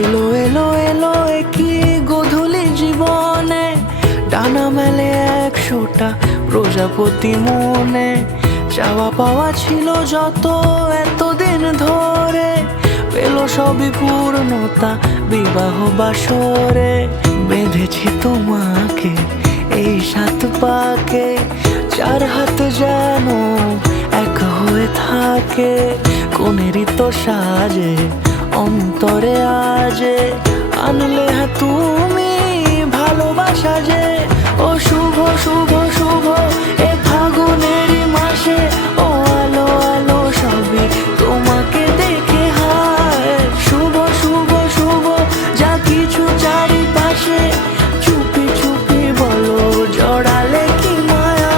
এলো এলো এলো কি গধূলি জীবনে, ডানা মেলে 100টা প্রজাপতি মনে। চাওয়া পাওয়া ছিল যত এতদিন ধরে, পেল সবই পূর্ণতা বিবাহ বাসরে। বেঁধেছি তোমাকে এই 7 পাকে, 4 হাত যেন এক হয়ে থাকে। কোনেরই তো সাজে অন্তরে আজে, আনলে তুমি ভালোবাসা যে। ও শুভ শুভ শুভ এ ফাগুনেরই মাসে, ও আলো আলো সবই তোমাকে দেখে হায়। শুভ শুভ শুভ যা কিছু চারিপাশে, চুপি চুপি বলো জড়ালে কি মায়া।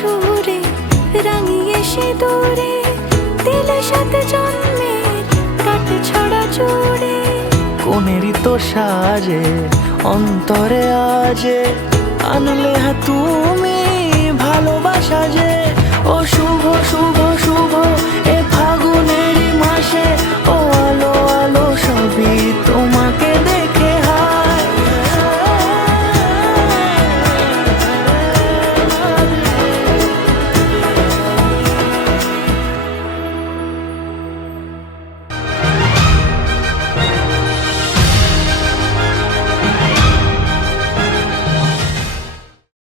সুরে রাঙিয়ে সে দূরে দিলে 7 জন্মের কাট ছড়া জুড়ে। কোনেরই তো সাজে অন্তরে আজে, আনলে তুমি ভালোবাসা যে। ও শুভ শুভ শুভ এ